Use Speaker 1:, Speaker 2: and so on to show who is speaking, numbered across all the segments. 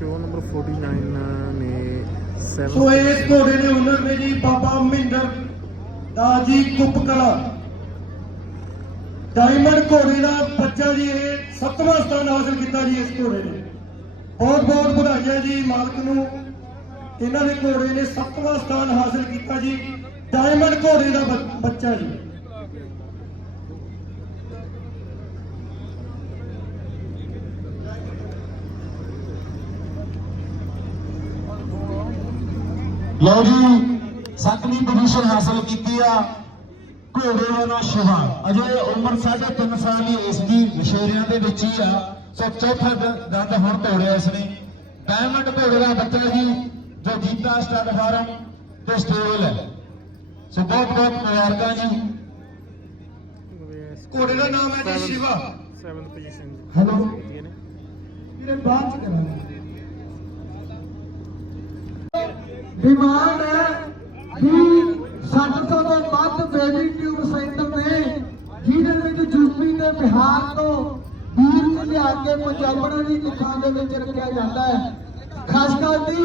Speaker 1: Show number 49 ਨੇ 7
Speaker 2: ਸੋ ਇਸ ਘੋੜੇ ਦੇ ਓਨਰ ਨੇ ਜੀ ਬਾਬਾ ਮਹਿੰਦਰ ਦਾ ਜੀ ਕੁੱਪਕਲਾ ਡਾਇਮੰਡ ਘੋੜੇ ਦਾ ਬੱਚਾ ਜੀ ਇਹ ਸੱਤਵਾਂ ਸਥਾਨ ਹਾਸਲ ਕੀਤਾ ਜੀ ਇਸ ਘੋੜੇ ਨੇ। ਬਹੁਤ ਬਹੁਤ ਵਧਾਈਆਂ ਜੀ ਮਾਲਕ ਨੂੰ। ਇਹਨਾਂ ਦੇ ਘੋੜੇ ਨੇ ਸੱਤਵਾਂ ਸਥਾਨ ਹਾਸਲ ਕੀਤਾ ਜੀ ਡਾਇਮੰਡ ਘੋੜੇ ਦਾ ਬੱਚਾ ਜੀ।
Speaker 3: ਲਓ ਜੀ ਸੱਤਵੀਂ ਪੋਜੀਸ਼ਨ ਹਾਸਲ ਕੀਤੀ ਆ ਘੋੜੇ ਦਾ ਨਾਂ ਸ਼ਿਵਾ ਅਜੇ ਉਮਰ ਸਾਢੇ ਤਿੰਨ ਸਾਲ ਹੀ ਇਸ ਦੀ ਵਿਸ਼ੇਰਿਆਂ ਦੇ ਵਿੱਚ ਹੀ ਆ। ਸੋ ਚੌਥਾ ਦੰਦ ਹੁਣ ਤੋੜਿਆ ਇਸ ਨੇ। ਡਾਇਮੰਡ ਘੋੜੇ ਦਾ ਬੱਚਾ ਜੀ ਜੋ ਜੀਤਾ ਸਟੱਡ ਫਾਰਮ ਤੇ ਸਟੇਬਲ ਹੈ। ਸੋ ਬਹੁਤ ਬਹੁਤ ਮੁਬਾਰਕਾਂ ਜੀ।
Speaker 2: ਘੋੜੇ ਦਾ ਨਾਮ ਹੈ ਜੀ ਸ਼ਿਵਾ।
Speaker 1: 7th position
Speaker 3: hello. ਵੀਰੇ ਬਾਅਦ ਚ ਕਰਾਂਗੇ। ਡਿਮਾਂਡ ਹੈ ਵੀ 60 ਤੋਂ ਵੱਧ ਬੇਬੀ ਟਿਊਬ ਸੈਂਟਰ ਨੇ, ਜਿਹਦੇ ਵਿੱਚ ਯੂਪੀ ਤੇ ਬਿਹਾਰ ਤੋਂ ਵੀਰ ਲਿਆ ਕੇ ਪੰਜਾਬਣਾਂ ਦੀ ਦੁਕਾਨ ਦੇ ਵਿੱਚ ਰੱਖਿਆ ਜਾਂਦਾ ਹੈ। ਖਾਸ ਕਰਕੇ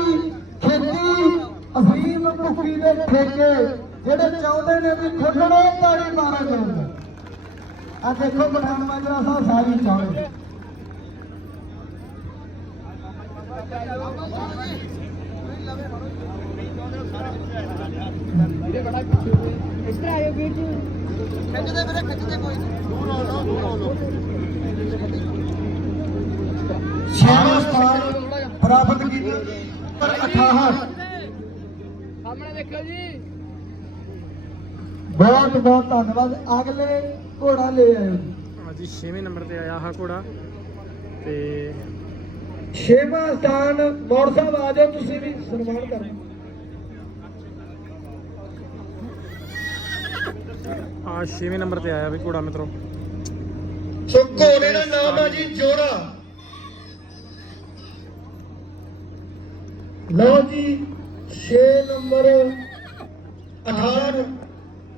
Speaker 3: ਖੇਤੀ ਅਫੀਮ ਭੁੱਕੀ ਦੇ ਠੇਕੇ, ਜਿਹੜੇ ਚਾਹੁੰਦੇ ਨੇ ਵੀ ਖੁੱਲਣੇ ਤਾੜੀ ਮਾਰਾ ਜਾਊਗਾ ਆ ਦੇਖੋ ਪਠਾਨ ਮਾਜਰਾ ਸਾਹਿਬ, ਸਾਰੀ ਚਾਹੁੰਦੇ
Speaker 2: ਛੇਵਾਂ ਸਥਾਨ ਪ੍ਰਾਪਤ ਕੀਤਾ ਪਰ 68
Speaker 3: ਬਹੁਤ ਬਹੁਤ ਧੰਨਵਾਦ। ਅਗਲੇ ਘੋੜਾ ਲੈ ਆਇਓ।
Speaker 1: ਅੱਜ 6ਵੇਂ ਨੰਬਰ ਤੇ ਆਇਆ ਘੋੜਾ। ਤੇ
Speaker 3: ਛੇਵਾਂ ਸਥਾਨ ਮੌੜ ਸਾਹਿਬ ਆ ਜਾਓ ਤੁਸੀਂ ਵੀ ਸਨਮਾਨ ਕਰਨਾ
Speaker 1: ਆ 6ਵੇਂ ਨੰਬਰ ਤੇ ਆਇਆ ਵੀ ਘੋੜਾ ਮਿੱਤਰੋ।
Speaker 2: ਸੋ ਘੋੜੇ ਦਾ ਨਾਮ ਹੈ ਜੀ ਜੋਰਾ।
Speaker 3: ਲਓ ਜੀ 6 ਨੰਬਰ
Speaker 2: 68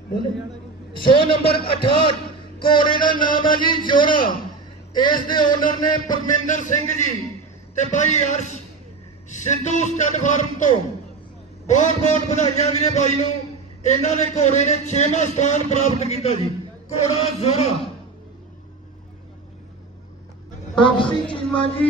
Speaker 3: ਬੋਲੇ।
Speaker 2: 100 ਨੰਬਰ 68 ਘੋੜੇ ਦਾ ਨਾਮ ਹੈ ਜੀ ਜੋਰਾ। ਇਸ ਦੇ ਓਨਰ ਨੇ ਪਰਮਿੰਦਰ ਸਿੰਘ ਜੀ ਤੇ ਭਾਈ ਅਰਸ਼ ਸਿੱਧੂ ਸਟੱਡ ਫਾਰਮ ਤੋਂ। ਬਹੁਤ ਬਹੁਤ ਵਧਾਈਆਂ ਵੀਰੇ ਬਾਈ ਨੂੰ। ਇਹਨਾਂ ਦੇ ਘੋੜੇ ਨੇ 6ਵਾਂ ਸਥਾਨ ਪ੍ਰਾਪਤ ਕੀਤਾ ਜੀ। ਘੋੜਾ ਜ਼ੋਰਾ।
Speaker 3: ਕਾਫੀ ਚੀਮਾ ਜੀ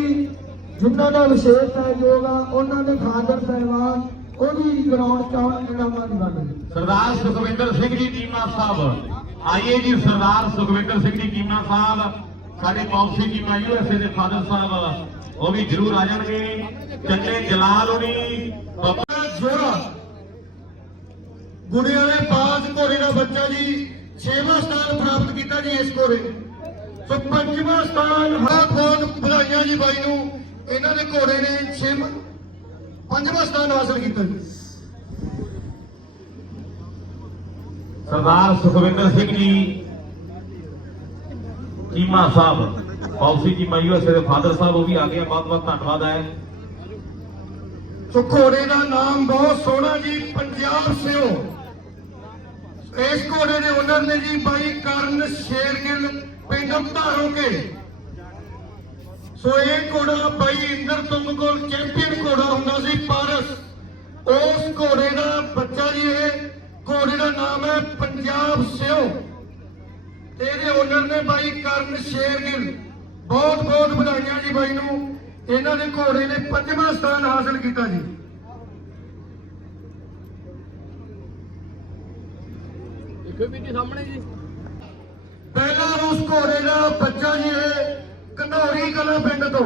Speaker 3: ਜਿਨ੍ਹਾਂ ਦਾ ਵਿਸ਼ੇਸ਼ ਸਹਿਯੋਗ ਆ ਉਹਨਾਂ ਦੇ ਫਾਦਰ ਸਾਹਿਬਾਨ ਉਹ ਵੀ ਗਰਾਊਂਡ ਚ ਇਨਾਮਾਂ ਦੀ ਵੰਡ
Speaker 4: ਸਰਦਾਰ ਸੁਖਵਿੰਦਰ ਸਿੰਘ ਜੀ ਟੀਮਾ ਸਾਹਿਬ ਆਈਏ ਜੀ ਸਰਦਾਰ ਸੁਖਵਿੰਦਰ ਸਿੰਘ ਜੀ ਟੀਮਾ ਸਾਹਿਬ ਸਾਡੇ ਪੌਂਸੀ ਟੀਮਾ ਯੂਐਸਏ ਦੇ ਫਾਦਰ ਸਾਹਿਬ ਉਹ ਵੀ ਜ਼ਰੂਰ ਆ ਜਾਣਗੇ। ਚੰਗੇ ਜਲਾਲ ਹੋਣੀ ਬੱਬਾ
Speaker 2: ਜੋਰਾ। ਗੁੜੇ ਵਾਲੇ ਬਾਜ ਘੋੜੇ ਦਾ ਬੱਚਾ ਜੀ 6ਵਾਂ ਸਥਾਨ ਪ੍ਰਾਪਤ ਕੀਤਾ ਜੀ ਇਸ ਘੋੜੇ ਸੋ ਪੰਜਵਾਂ ਸਥਾਨ ਬਹੁਤ ਬਹੁਤ ਵਧਾਈਆਂ ਜੀ ਬਾਈ ਨੂੰ। ਇਹਨਾਂ ਦੇ ਘੋੜੇ ਨੇ 6ਵਾਂ ਪੰਜਵਾਂ ਸਥਾਨ ਹਾਸਲ ਕੀਤਾ ਜੀ।
Speaker 4: ਸਰਦਾਰ ਸੁਖਵਿੰਦਰ ਸਿੰਘ ਜੀ ਟੀਮਾ ਸਾਹਿਬ ਪੌਂਸੀ ਟੀਮਾ ਯੂਐਸਏ ਦੇ ਫਾਦਰ ਸਾਹਿਬ ਉਹ ਵੀ ਆ ਗਏ। ਬਹੁਤ ਬਹੁਤ ਧੰਨਵਾਦ ਹੈ।
Speaker 2: ਸੋ ਘੋੜੇ ਦਾ ਨਾਮ ਬਹੁਤ ਸੋਹਣਾ ਜੀ ਪੰਜਾਬ ਸਿਓ। ਇਸ ਘੋੜੇ ਦੇ ਓਨਰ ਨੇ ਜੀ ਬਾਈ ਕਰਨ ਸ਼ੇਰਗਿੱਲ ਪਿੰਡ ਧਾਰੋਕੇ ਸੋ ਇਹ ਘੋੜਾ ਬਾਈ ਇੰਦਰ ਤੁੰਗ ਕੋਲ ਚੈਂਪੀਅਨ ਘੋੜਾ ਹੁੰਦਾ ਸੀ ਪਾਰਸ। ਉਸ ਘੋੜੇ ਦਾ ਬੱਚਾ ਜੀ ਇਹ ਘੋੜੇ ਦਾ ਨਾਮ ਹੈ ਪੰਜਾਬ ਸਿਓ। ਇਹਦੇ ਓਨਰ ਨੇ ਬਾਈ ਕਰਨ ਸ਼ੇਰਗਿੱਲ। ਬਹੁਤ ਬਹੁਤ ਵਧਾਈਆਂ ਜੀ ਬਾਈ ਨੂੰ। ਇਹਨਾਂ ਦੇ ਘੋੜੇ ਨੇ ਪੰਜਵਾਂ ਸਥਾਨ ਹਾਸਲ ਕੀਤਾ ਜੀ। ਪਹਿਲਾ ਉਸ ਘੋੜੇ ਦਾ ਬੱਚਾ ਜੀ ਇਹ ਕੰਧੌਰੀ ਕਲਾ ਪਿੰਡ ਤੋਂ।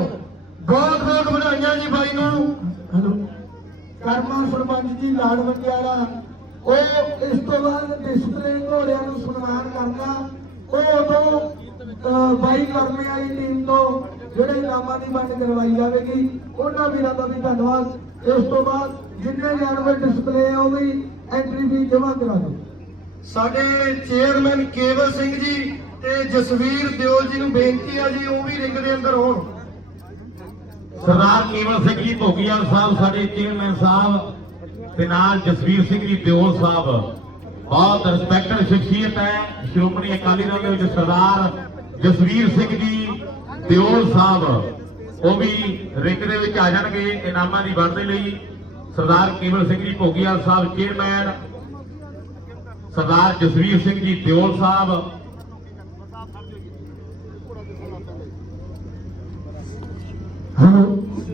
Speaker 2: ਬਹੁਤ ਬਹੁਤ ਵਧਾਈਆਂ ਜੀ ਬਾਈ ਨੂੰ।
Speaker 3: ਹੈਲੋ। ਕਰਮਾ ਸਰਪੰਚ ਜੀ ਲਾੜ ਵੰਡਿਆਲਾ। ਉਹ ਇਸ ਤੋਂ ਬਾਅਦ ਡਿਸਪਲੇ ਘੋੜਿਆਂ ਨੂੰ ਸਨਮਾਨ ਕਰਦਾ ਉਹ ਉਦੋਂ ਬਾਈ ਕਰਮੇ ਵਾਲੀ ਟੀਮ ਤੋਂ ਜਿਹੜੇ ਇਨਾਮਾਂ ਦੀ ਵੰਡ ਕਰਵਾਈ ਜਾਵੇਗੀ ਉਹਨਾਂ ਵੀਰਾਂ ਦਾ ਵੀ ਧੰਨਵਾਦ। ਇਸ ਤੋਂ ਬਾਅਦ ਜਿੰਨੇ ਜਾਨਵਰ ਡਿਸਪਲੇ ਆ ਉਹ ਵੀ ਐਂਟਰੀ ਫੀ ਜਮ੍ਹਾਂ ਕਰਾ ਦਿਓ।
Speaker 2: ਸਾਡੇ ਚੇਅਰਮੈਨ ਕੇਵਲ ਸਿੰਘ ਜੀ ਤੇ ਜਸਵੀਰ ਦਿਓਲ ਜੀ ਨੂੰ ਬੇਨਤੀ ਆ ਜੀ, ਉਹ ਵੀ ਰਿੰਗ ਦੇ ਅੰਦਰ ਹੋਣ।
Speaker 4: ਸਰਦਾਰ ਕੇਵਲ ਸਿੰਘ ਜੀ ਭੋਗੀਵਾਲ ਸਾਹਿਬ, ਸਾਡੇ ਚੇਅਰਮੈਨ ਸਾਹਿਬ ਤੇ ਨਾਲ ਜਸਵੀਰ ਸਿੰਘ ਜੀ ਦਿਓਲ ਸਾਹਿਬ। ਬਹੁਤ ਰਿਸਪੈਕਟਡ ਸ਼ਖਸੀਅਤ ਹੈ। ਸ਼੍ਰੋਮਣੀ ਅਕਾਲੀ ਦਲ ਦੇ ਵਿੱਚ ਸਰਦਾਰ ਜਸਵੀਰ ਸਿੰਘ ਜੀ ਦਿਓਲ ਸਾਹਿਬ, ਉਹ ਵੀ ਰਿੰਗ ਦੇ ਵਿੱਚ ਆ ਜਾਣਗੇ ਇਨਾਮਾਂ ਦੀ ਵੰਡ ਦੇ ਲਈ। ਸਰਦਾਰ ਕੇਵਲ ਸਿੰਘ ਜੀ ਭੋਗੀਵਾਲ ਸਾਹਿਬ, ਚੇਅਰਮੈਨ ਸਰਦਾਰ ਜਸਵੀਰ ਸਿੰਘ ਜੀ ਦਿਓਲ ਸਾਹਿਬ।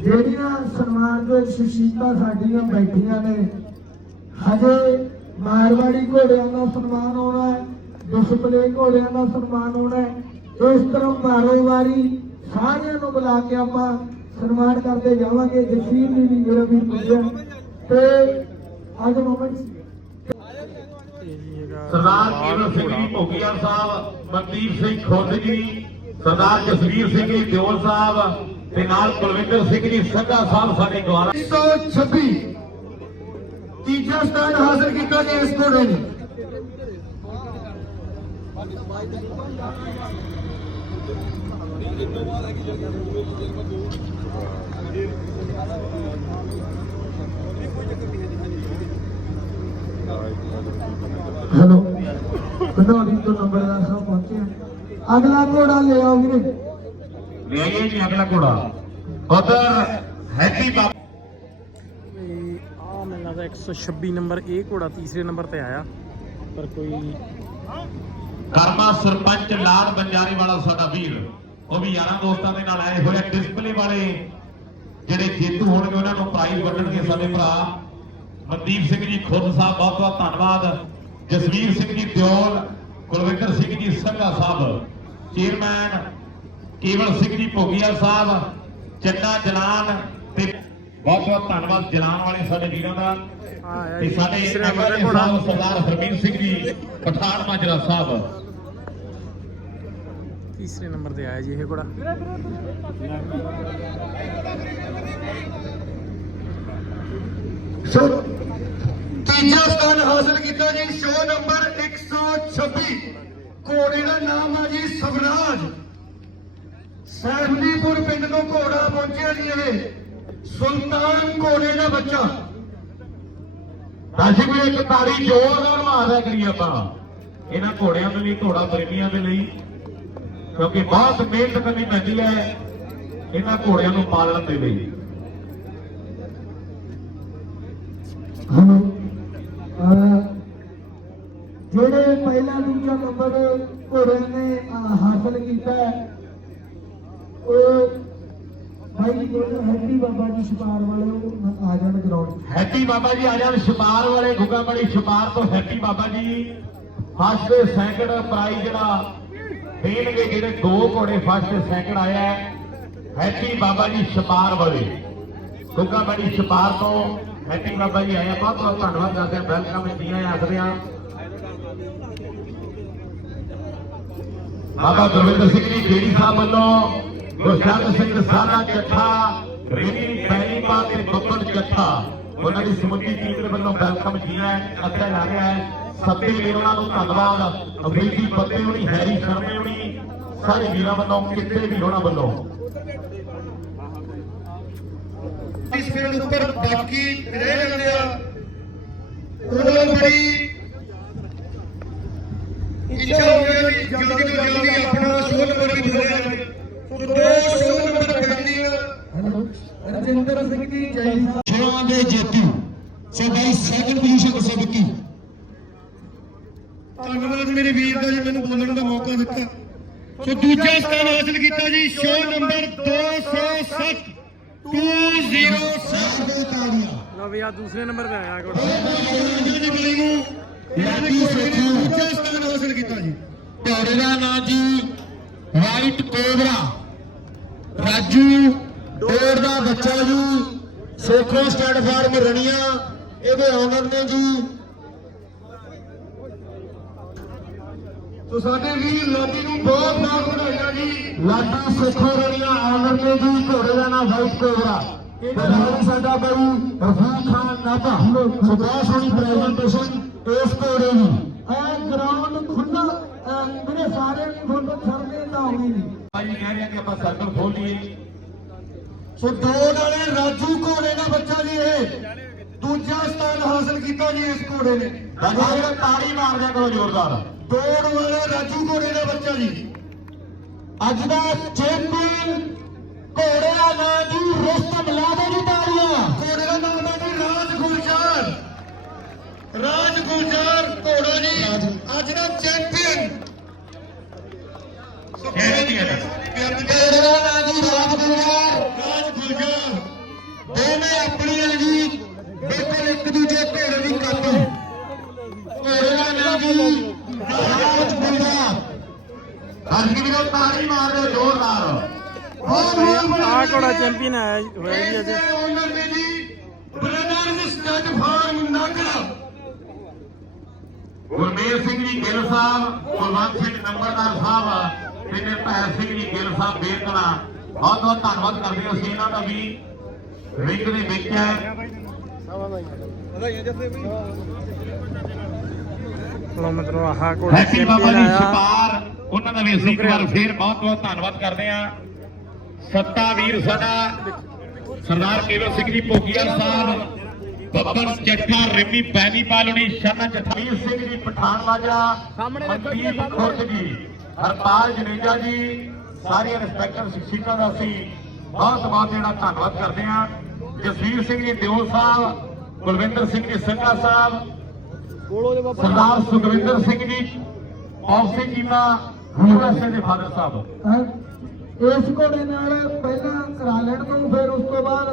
Speaker 3: ਜਿਹੜੀਆਂ ਸਨਮਾਨ ਸ਼ਖਸੀਅਤਾਂ ਸਾਡੀਆਂ ਬੈਠੀਆਂ ਨੇ, ਹਜੇ ਮਾਰਵਾੜੀ ਘੋੜਿਆਂ ਦਾ ਸਨਮਾਨ ਹੋਣਾ ਹੈ, ਡਿਸਪਲੇ ਘੋੜਿਆਂ ਦਾ ਸਨਮਾਨ ਹੋਣਾ ਹੈ, ਇਸ ਤਰ੍ਹਾਂ ਵਾਰੀ ਸਾਰਿਆਂ ਨੂੰ ਬੁਲਾ ਕੇ ਆਪਾਂ ਸਨਮਾਨ ਕਰਦੇ ਜਾਵਾਂਗੇ। ਜਸੀਰ ਜੀ ਵੀ ਮੇਰਾ ਵੀ ਪੁੱਜਿਆ ਤੇ ਅੱਜ ਮੋਮੈਂਟ
Speaker 4: ਸਰਦਾਰ
Speaker 1: ਲਾਲ
Speaker 4: ਕੇਵਲ ਸਿੰਘ ਜੀ ਭੋਗੀਵਾਲ ਸਾਹਿਬ, ਮਨਦੀਪ ਸਿੰਘ ਖੁਰਦ ਜੀ, ਸਰਦਾਰ ਜਸਵੀਰ ਸਿੰਘ ਜੀ, ਦਿਓਲ ਸਾਹਿਬ ਤੇ ਨਾਲ ਕੁਲਵਿੰਦਰ ਸਿੰਘ ਜੀ, ਸੰਘਾ ਸਾਹਿਬ ਸਾਡੇ ਦੁਆਰਾ
Speaker 2: 126 ਤੀਜਾ ਸਥਾਨ ਹਾਸਲ ਕੀਤਾ ਜੀ ਇਸ ਘੋੜੇ ਨੇ
Speaker 3: ਹੈਲੋ। ਕਢੌੜੀ ਤੋਂ ਨੰਬਰਦਾਰ ਸਾਹਿਬ ਪਹੁੰਚੇ ਆ। ਅਗਲਾ ਘੋੜਾ ਲੈ ਆਓ ਵੀਰੇ।
Speaker 4: ਲੈ ਆਈਏ ਜੀ ਅਗਲਾ ਘੋੜਾ। ਉਧਰ ਹੈਪੀ ਬਾਬਾ
Speaker 1: ਆ ਮੈਨੂੰ ਲੱਗਦਾ 126 ਨੰਬਰ ਇਹ ਘੋੜਾ ਤੀਸਰੇ ਨੰਬਰ ਤੇ ਆਇਆ। ਪਰ ਕੋਈ
Speaker 4: ਕਰਮਾ ਸਰਪੰਚ ਲਾਲ ਬੰਜਾਰੇ ਵਾਲਾ ਸਾਡਾ ਵੀਰ। ਉਹ ਵੀ ਯਾਰਾਂ ਦੋਸਤਾਂ ਦੇ ਨਾਲ ਆਏ ਹੋਏ ਡਿਸਪਲੇ ਵਾਲੇ ਜਿਹੜੇ ਜੇਤੂ ਹੋਣਗੇ ਉਹਨਾਂ ਨੂੰ ਪ੍ਰਾਈਜ਼ ਵੰਡਣਗੇ ਸਾਡੇ ਭਰਾ। ਮਨਦੀਪ ਸਿੰਘ ਜੀ ਖੁਰਦ ਸਾਹਿਬ ਬਹੁਤ ਬਹੁਤ ਧੰਨਵਾਦ। ਜਸਵੀਰ ਸਿੰਘ ਜੀ ਦਿਓਲ ਕੁਲਵਿੰਦਰ ਸਿੰਘ ਜੀ ਸੰਘਾ ਸਾਹਿਬ ਚੇਅਰਮੈਨ ਕੇਵਲ ਸਿੰਘ ਜੀ ਭੋਗੀਆ ਸਾਹਿਬ ਚੱਡਾ ਜਲਾਨ ਤੇ ਬਹੁਤ ਬਹੁਤ ਧੰਨਵਾਦ ਜਲਾਨ ਵਾਲੇ ਸਾਡੇ ਵੀਰਾਂ ਦਾ ਤੇ ਸਾਡੇ ਐਮਐਲਏ ਸਾਹਿਬ ਸਰਦਾਰ ਹਰਮੀਤ ਸਿੰਘ ਜੀ ਪਠਾਨ ਮਾਜਰਾ ਸਾਹਿਬ।
Speaker 1: ਤੀਸਰੇ ਨੰਬਰ ਤੇ ਆਇਆ ਜੀ ਇਹ ਘੋੜਾ।
Speaker 2: ਸੋ ਤੀਜਾ ਸਥਾਨ ਹਾਸਲ ਕੀਤਾ ਜੀ ਸ਼ੋ ਨੰਬਰ 126 ਘੋੜੇ ਦਾ ਨਾਮ ਆ ਜੀ ਸਵਰਾਜ। ਸੈਫਲੀਪੁਰ ਪਿੰਡ ਤੋਂ ਘੋੜਾ ਪਹੁੰਚਿਆ ਜੀ ਇਹ। ਸੁਲਤਾਨ ਘੋੜੇ ਦਾ ਬੱਚਾ।
Speaker 4: ਅਸੀਂ ਵੀ ਇੱਕ ਤਾੜੀ ਜ਼ੋਰਦਾਰ ਮਾਰਦਾ ਕਰੀ ਆਪਾਂ। ਇਹਨਾਂ ਘੋੜਿਆਂ ਦੇ ਲਈ ਘੋੜਾ ਪ੍ਰੇਮੀਆਂ ਦੇ ਲਈ। ਕਿਉਂਕਿ ਬਹੁਤ ਮਿਹਨਤ ਕਰਨੀ ਪੈਂਦੀ ਹੈ ਇਹਨਾਂ ਘੋੜਿਆਂ ਨੂੰ ਪਾਲਣ ਦੇ ਲਈ।
Speaker 3: ਜਿਹੜੇ ਪਹਿਲਾ ਦੂਜਾ ਨੰਬਰ ਘੋੜਿਆਂ ਨੇ ਹਾਸਲ ਕੀਤਾ ਉਹ ਭਾਈ ਜਿਹੜੇ ਹੈਪੀ ਬਾਬਾ ਜੀ ਛਪਾਰ ਵਾਲੇ, ਉਹ ਆ ਜਾਣ ਗਰਾਊਂਡ
Speaker 4: ਹੈਪੀ ਬਾਬਾ ਜੀ ਆ ਜਾਣ ਛਪਾਰ ਵਾਲੇ, ਗੁੱਗਾ ਬੜੀ ਛਪਾਰ ਤੋਂ ਹੈਪੀ ਬਾਬਾ ਜੀ। ਫਸਟ ਤੇ ਸੈਕਿੰਡ ਪ੍ਰਾਈਜ਼ ਜਿਹੜਾ ਦੇਣਗੇ ਜਿਹੜੇ ਦੋ ਘੋੜੇ ਫਸਟ ਤੇ ਸੈਕਿੰਡ ਆਇਆ ਹੈਪੀ ਬਾਬਾ ਜੀ ਛਪਾਰ ਵਾਲੇ। ਗੁੱਗਾ ਬੜੀ ਛਪਾਰ ਤੋਂ ਹੈਪੀ ਬਾਬਾ ਜੀ ਆਇਆ। ਬਹੁਤ ਬਹੁਤ ਧੰਨਵਾਦ ਕਰਦੇ ਹਾਂ। ਵੈਲਕਮ ਜੀ ਆਖਦੇ ਹਾਂ ਬਾਬਾ ਗੁਰਵਿੰਦਰ ਸਿੰਘ ਜੀ ਡੇਰੀ ਸਾਹਿਬ ਵੱਲੋਂ ਗੁਰਸ਼ਰਨ ਸਿੰਘ ਸਾਰਾ ਚੱਠਾ ਰੇਣੀ ਪਹਿਲੀ ਤੇ ਬੱਬਰ ਚੱਠਾ ਉਹਨਾਂ ਦੀ ਸਮੁੱਚੀ ਟੀਮ ਦੇ ਵੱਲੋਂ ਵੈਲਕਮ ਜੀ ਅੱਗੇ ਲਾ ਰਿਹਾ ਹੈ। ਸੱਤੇ ਵੀਰ ਉਹਨਾਂ ਨੂੰ ਧੰਨਵਾਦ। ਅਮਰੀਕੀ ਪੱਤੇ ਹੋਣੀ, ਹੈਰੀ ਸ਼ਰਮੇ ਹੋਣੀ, ਸਾਰੇ ਵੀਰਾਂ ਵੱਲੋਂ, ਕਿਤੇ ਵੀ ਉਹਨਾਂ ਵੱਲੋਂ।
Speaker 2: ਇਸ ਫੀਲਡ ਉੱਪਰ ਬਾਕੀ ਰਹਿ ਜਾਂਦੇ ਆ। ਉਹਨਾਂ ਬੜੀ ਕਿ ਜਲਦੀ ਤੋਂ ਜਲਦੀ ਆਪਣਾ ਸ਼ੋਅ ਨੰਬਰ ਵੀ ਬੋਲਿਆ ਜਾਵੇ ਸੋ ਦੋ ਸ਼ੋਅ ਨੰਬਰ ਪੈਂਦੀਆਂ
Speaker 3: ਰਜਿੰਦਰ ਸਿੰਘ ਜੀ ਜੈ ਸਾਹਿਬ
Speaker 2: ਛੇਵਾਂ ਦੇ ਜੇਤੂ ਸੋ ਬਾਈ ਸੈਕੰਡ ਪੋਜੀਸ਼ਨ ਸਬਕੀ ਧੰਨਵਾਦ ਮੇਰੇ ਵੀਰ ਦਾ ਜੀ ਮੈਨੂੰ ਬੋਲਣ ਦਾ ਮੌਕਾ ਦਿੱਤਾ। ਸੋ ਦੂਜਾ ਸਥਾਨ ਹਾਸਲ ਕੀਤਾ ਜੀ ਸ਼ੋਅ ਨੰਬਰ 207 207 ਦੇ ਤਾੜੀਆਂ।
Speaker 1: ਲਓ ਵੀ ਆ ਦੂਸਰੇ ਨੰਬਰ ਤੇ ਆਇਆ ਘੋੜਾ
Speaker 2: ਜੀ ਬਾਈ ਨੂੰ। ਲਾਡੀ ਸੇਖੋਂ ਦੂਜਾ ਸਥਾਨ ਹਾਸਲ ਕੀਤਾ ਜੀ।
Speaker 5: ਘੋੜੇ ਦਾ ਨਾਂ ਜੀ ਵਾਈਟ ਕੋਬਰਾ ਰਾਜੂ ਡੋਰ ਦਾ ਬੱਚਾ ਜੀ ਸੇਖੋ ਸਟੈਂਡ ਫਾਰਮ ਰਣੀਆਂ ਇਹਦੇ ਓਨਰ ਨੇ ਜੀ।
Speaker 2: ਸੋ ਸਾਡੇ ਵੀਰ ਲਾਡੀ ਨੂੰ ਬਹੁਤ ਬਹੁਤ ਵਧਾਈਆਂ ਜੀ।
Speaker 5: ਲਾਡੀ ਸੇਖੋ ਰਣੀਆਂ ਓਨਰ ਨੇ ਜੀ ਘੋੜੇ ਦਾ ਨਾਂ ਵਾਈਟ ਕੋਬਰਾ ਹੀ ਸਾਡਾ ਬਾਈ ਰਫੀਕ ਖਾਨ ਨਾਭਾ। ਸੋ ਬਹੁਤ ਸੋਹਣੀ ਪ੍ਰੈਜੈਂਟੇਸ਼ਨ ਇਸ ਘੋੜੇ ਦੀ
Speaker 3: ਇਹ ਗਰਾਊਂਡ ਖੁੱਲਾ ਮੇਰੇ ਸਾਰੇ ਵੀ ਫੋਟੋ ਛੱਡਦੇ ਤਾਂ ਆਉਣੀ ਨਹੀਂ
Speaker 4: ਭਾਈ ਕਹਿ ਰਿਹਾ ਕਿ ਆਪਾਂ ਸਰਕਲ ਖੋਲ ਲਈਏ।
Speaker 2: ਸੋ ਦੋ ਨਾਲੇ ਰਾਜੂ ਘੋੜੇ ਦਾ ਬੱਚਾ ਜੀ ਇਹ। ਦੂਜਾ ਸਥਾਨ ਹਾਸਲ ਕੀਤਾ ਜੀ ਇਸ ਘੋੜੇ ਨੇ।
Speaker 4: ਵੀਰ ਤਾੜੀ ਮਾਰ ਦਿਆ ਕਰੋ ਜ਼ੋਰਦਾਰ।
Speaker 2: ਦੌੜ ਵਾਲਾ ਰਾਜੂ ਘੋੜੇ ਦਾ ਬੱਚਾ ਜੀ।
Speaker 5: ਅੱਜ ਦਾ ਚੈਂਪੀਅਨ ਘੋੜੇ ਦਾ ਨਾਂ ਜੀ ਰੁਸਤਮ ਲਾ ਦੇ ਜੀ ਤਾੜੀਆਂ।
Speaker 2: ਘੋੜੇ ਦਾ ਨਾਮ ਹੈ ਜੀ ਰਾਜ ਗੁਲਜ਼ਾਰ। ਰਾਜ ਅੱਜ ਦਾ ਚੈਂਪੀਅਨ
Speaker 5: ਦਾ ਨਾਂ ਜੀ ਰਾਜਗੁਰੂ
Speaker 2: ਰਾਜ ਗੁਲਜ਼ਾਰ
Speaker 5: ਦੋਵੇਂ ਆਪਣੀਆਂ ਜੀ ਬਿਲਕੁਲ ਇੱਕ ਦੂਜੇ ਘੋੜੇ ਦੀ ਕਾਪੀ। ਦਾ ਨਾਂ ਜੀ ਰਾਜਗੁਰੂ
Speaker 4: ਦਰਸ਼ਕ ਵੀਰੋ ਤਾੜੀ ਮਾਰ ਦਿਓ ਜ਼ੋਰਦਾਰ।
Speaker 1: ਆ ਘੋੜਾ ਚੈਂਪੀਅਨ ਆਇਆ ਹੋਇਆ ਜੀ ਅੱਜ।
Speaker 2: ਓਨਰ ਨੇ ਜੀ brothers stud farm Nagra
Speaker 4: Gurmel Singh ji Gill Sahib Kulwant Singh ਨੰਬਰਦਾਰ ਸਾਹਿਬ ਤੇ ਨਿਰਭੈ ਸਿੰਘ ਜੀ ਗਿੱਲ ਸਾਹਿਬ ਬੇਰਕਣਾ ਬਹੁਤ ਬਹੁਤ ਧੰਨਵਾਦ ਕਰਦੇ ਹਾਂ ਅਸੀਂ ਇਹਨਾਂ ਦਾ ਵੀ। ਰਿੰਗ ਦੇ ਵਿੱਚ ਹੈ।
Speaker 1: ਲੋ ਆਹ
Speaker 4: ਹੈਪੀ ਬਾਬਾ ਜੀ ਛਪਾਰ ਉਹਨਾਂ ਦਾ ਵੀ ਅਸੀਂ ਇੱਕ ਵਾਰ ਫੇਰ ਬਹੁਤ ਬਹੁਤ ਧੰਨਵਾਦ ਕਰਦੇ ਹਾਂ। ਸੱਤਾ ਵੀਰ ਸਾਡਾ ਸਰਦਾਰ ਕੇਵਲ ਸਿੰਘ ਜੀ ਭੋਗੀਆ ਸਾਹਿਬ। ਬੱਬਰ ਜੱਠਾ ਰਿਮੀ ਬੈਨੀ ਪਾਲਣੀ ਸ਼ਰਨ ਜਥਵੀਰ ਸਿੰਘ ਜੀ ਪਠਾਨ ਮਾਜਰਾ ਮਨਦੀਪ ਖੁਰਦ ਜੀ ਹਰਪਾਲ ਜਨੇਜਾ ਜੀ ਸਾਰੀਆਂ ਇੰਸਪੈਕਟਰ ਸਿੱਖਿਕਾਂ ਦਾ ਅਸੀਂ ਬਹੁਤ ਬਹੁਤ ਜਿਹੜਾ ਧੰਨਵਾਦ ਕਰਦੇ ਹਾਂ। ਜਸਵੀਰ ਸਿੰਘ ਜੀ ਦਿਓਲ ਸਾਹਿਬ ਕੁਲਵਿੰਦਰ ਸਿੰਘ ਜੀ ਸਿੰਘਾ ਸਾਹਿਬ ਸਰਦਾਰ ਸੁਖਵਿੰਦਰ ਸਿੰਘ ਜੀ ਔਫਸੇ ਜੀਮਾ ਯੂਐਸਏ ਦੇ ਫਾਦਰ ਸਾਹਿਬ?
Speaker 3: ਇਸ ਘੋੜੇ ਨਾਲ ਪਹਿਲਾਂ ਕਰਾ ਲੈਣ ਨੂੰ ਫਿਰ ਉਸ ਤੋਂ ਬਾਅਦ